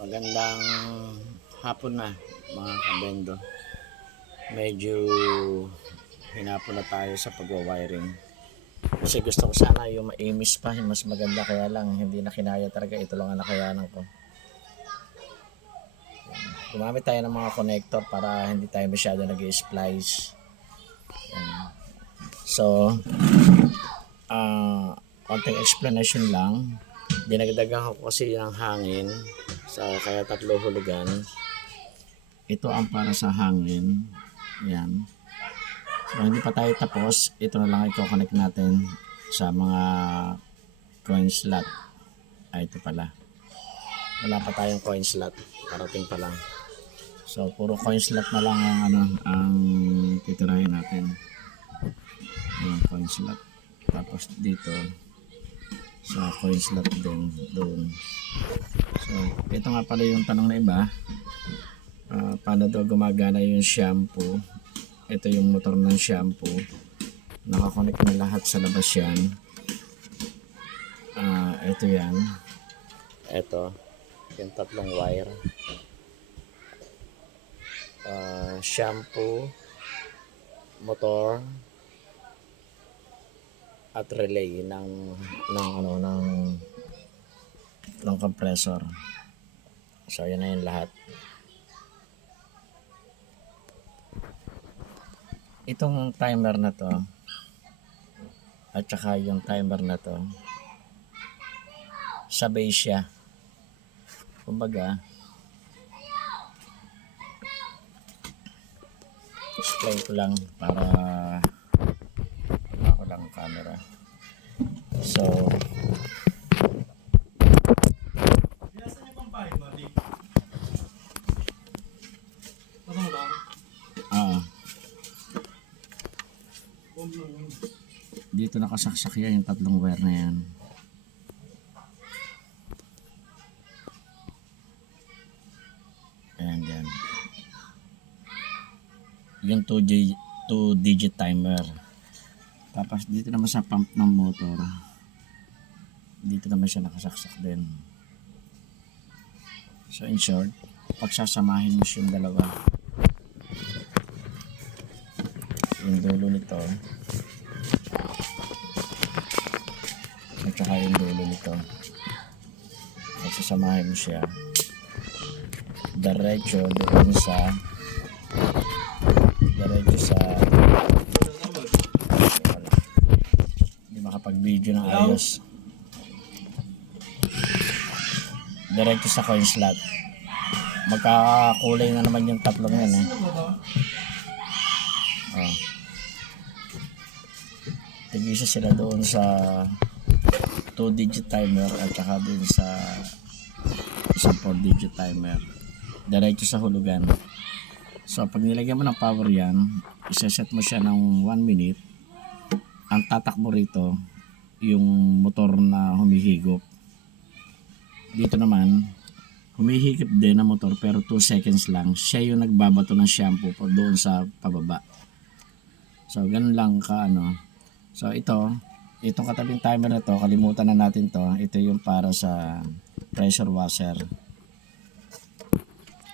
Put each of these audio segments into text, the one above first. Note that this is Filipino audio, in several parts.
Magandang hapon na mga kabendo. Medyo hinapon na tayo sa pagwa-wiring. Kasi gusto ko sana yung maimis pa, yung mas maganda, kaya lang hindi na kinaya talaga. Ito lang ang nakayanan ko. Gumamit tayo ng mga connector para hindi tayo masyado nag-splice. So, konting explanation lang. Dinagdagan ko kasi ng hangin kaya 3 hulugan. Ito ang para sa hangin. Yan. So, hindi pa tayo tapos. Ito na lang i-connect natin sa mga coin slot. Ito pala. Wala pa tayong coin slot. Parating pa lang. So, puro coin slot na lang ang titirahin natin. Yung coin slot. Tapos dito sa coin slot din doon. So, ito nga pala yung tanong na iba. Paano daw gumagana yung shampoo? Ito yung motor ng shampoo. Nakakonect na lahat sa labas yan. Ito yan. Ito. Yung 3 wire. Shampoo, motor, at relay ng compressor. So yan na yung lahat. Itong timer na to at saka yung timer na to, sabay siya. Kumbaga, explain ko lang para ako lang camera. So, dito nakasaksak yan yung 3 wire na yan. Ayan dyan. Yung 2-digit timer. Tapos dito naman sa pump ng motor, dito naman siya nakasaksak din. So in short, pagsasamahin mo yung dalawa, yung dulo nito at saka yung dulo nito, pagsasamahin mo siya diretso doon sa hindi makapag-video ng ayos, diretso sa coin slot. Magkakakulay na naman yung 3 yan tigisa sila doon sa 2-digit timer at saka din sa isang 4-digit timer, diretso sa hulugan. So pag nilagyan mo ng power yan, isaset mo siya ng 1 minute. Ang tatakbo rito yung motor na humihigop. Dito naman humihigop din ang motor pero 2 seconds lang. Siya yung nagbabato ng shampoo po doon sa pababa. So ganun lang ka So itong katabing timer na to, kalimutan na natin to. Ito yung para sa pressure washer.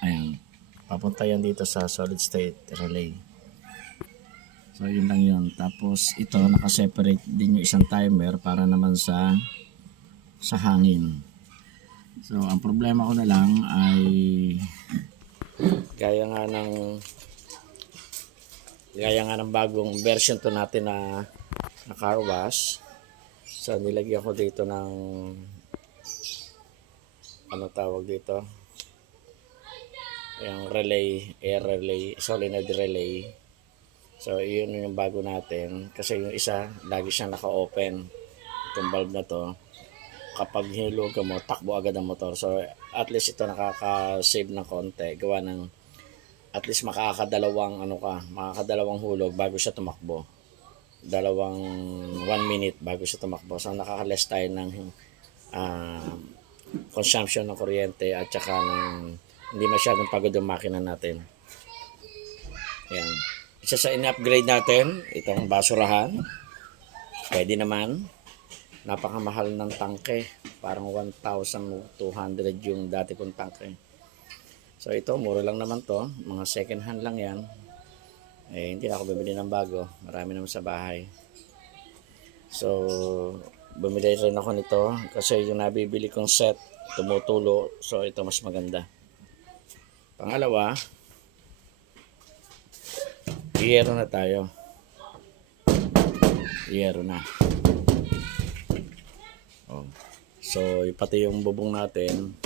Ayan. Papunta yan dito sa solid state relay. So yun lang yun. Tapos ito nakaseparate din yung isang timer para naman sa hangin. So ang problema ko na lang ay gaya nga ng bagong version to natin na car wash. So nilagyan ko dito ng tawag dito, yung relay, air relay, solenoid relay. So yun yung bago natin, kasi yung isa lagi siyang naka-open, itong valve na to. Kapag hinulogan mo, takbo agad ang motor. So at least ito nakaka-save ng konti, gawa ng at least makakadalawang hulog bago siya tumakbo, 1 minute bago siya tumakbo. So nakaka-less tayo ng consumption ng kuryente at saka ng hindi masyadong pagod yung makina natin. Ayan. Isa sa in-upgrade natin, itong basurahan. Pwede naman. Napakamahal ng tangke Parang 1,200 yung dati kong tangke. So ito, mura lang naman to. Mga second hand lang yan. Eh, hindi na ako bibili ng bago. Marami naman sa bahay. So, bumili rin ako nito kasi yung nabibili kong set tumutulo. So ito mas maganda. Pangalawa, iyero na tayo. Iyero na. Oh. So, pati yung bubong natin,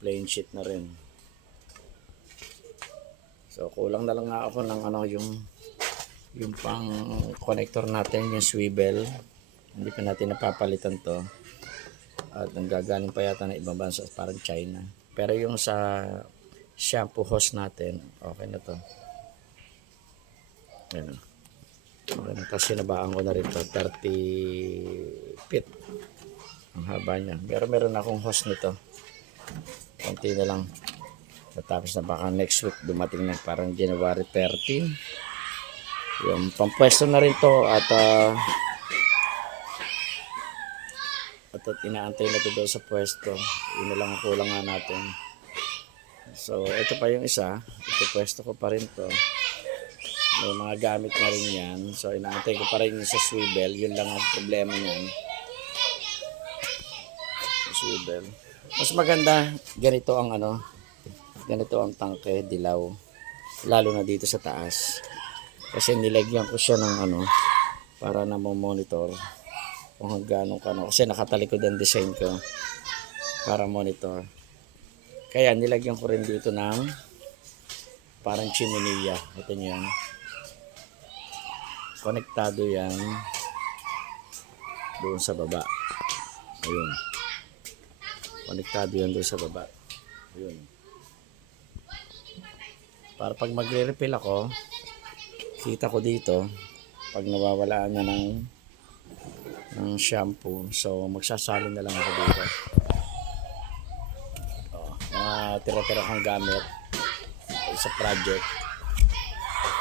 plain sheet na rin. So, kulang na lang nga ako ng yung pang connector natin, yung swivel. Hindi pa natin napapalitan to. At nanggagaling pa yata ng ibang bansa, parang China. Pero yung sa shampoo hose natin, okay na to. Ayan. Okay na. Tapos sinabaan ko na rin to, 30 feet. Ang haba niya. Pero meron akong hose nito. Konti na lang. Tapos na baka next week dumating na parang January 30. Yung pampwesto na rin to at inaantay na to daw sa pwesto. Yun na lang ang kulang nga natin. So ito pa yung isa. Ito pwesto ko pa rin to. May mga gamit na rin yan. So inaantay ko pa rin sa swivel. Yun lang ang problema niyan. Swivel. Mas maganda ganito ang ganito ang tangke, dilaw, lalo na dito sa taas kasi nilagyan ko siya ng para na monitor kung hanggang kasi nakatalikod ang design ko para monitor, kaya nilagyan ko rin dito ng parang chimenea. Ito niyan, konektado yan doon sa baba. Ayun, konektado yan doon sa baba. Ayun. Para pag magre-refill ako, kita ko dito, pag nawawalaan na ng shampoo, so magsasalin na lang ako dito. Mga tira-tira kong gamit sa project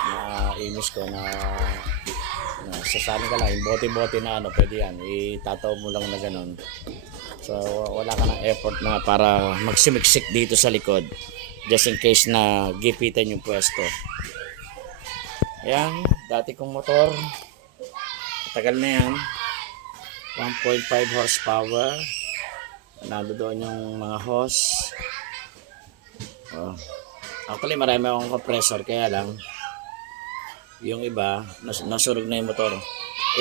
na imis ko na sasalin ka lang, yung bote-bote na pwede yan, itataw mo lang na ganun. So wala ka ng effort na para magsimiksik dito sa likod just in case na gipitan yung pwesto. Ayan, dati kong motor, tagal na yan, 1.5 horsepower, nandoon yung mga hose. Actually marami akong compressor, kaya lang yung iba nasurog na yung motor.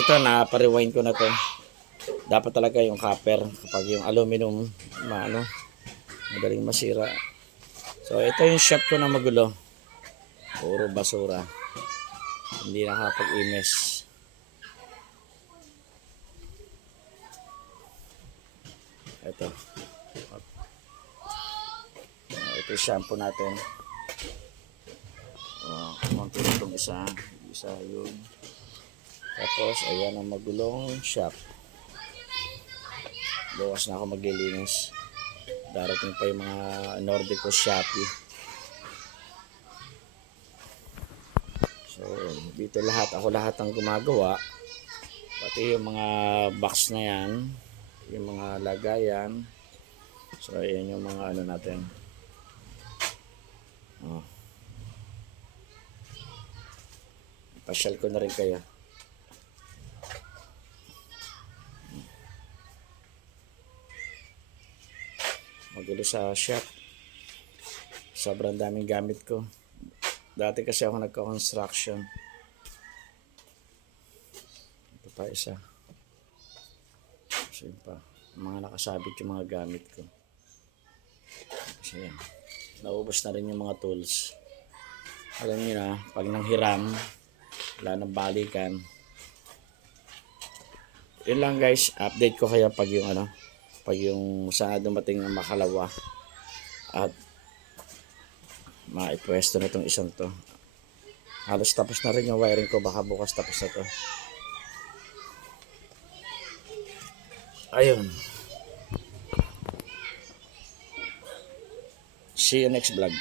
Ito na pa-rewind ko na to. Dapat talaga yung copper, kapag yung aluminum madaling masira. So ito yung shop ko na magulo, puro basura, hindi nakapag-imes. Ito ito yung shampoo natin. Kumonti itong isa yun. Tapos ayan ang magulong shop. Bukas na ako maglilinis. Darating pa yung mga Nordico Shopee. So dito ako lahat ang gumagawa. Pati yung mga box na yan, yung mga lagayan. So ayan yung mga natin. Pasyal ko na rin kayo. Magulo sa shop. Sobrang daming gamit ko. Dati kasi ako nagko-construction. Ito pa isa. So yun pa. Mga nakasabit yung mga gamit ko. Kasi yan. Naubos na rin yung mga tools. Alam niyo na, pag nanghiram, wala nang balikan. Yun lang guys, update ko kaya pag yung sana dumating ng makalawa at maipwesto na itong isang to. Halos tapos na rin yung wiring ko, baka bukas tapos na to. Ayun, see you next vlog.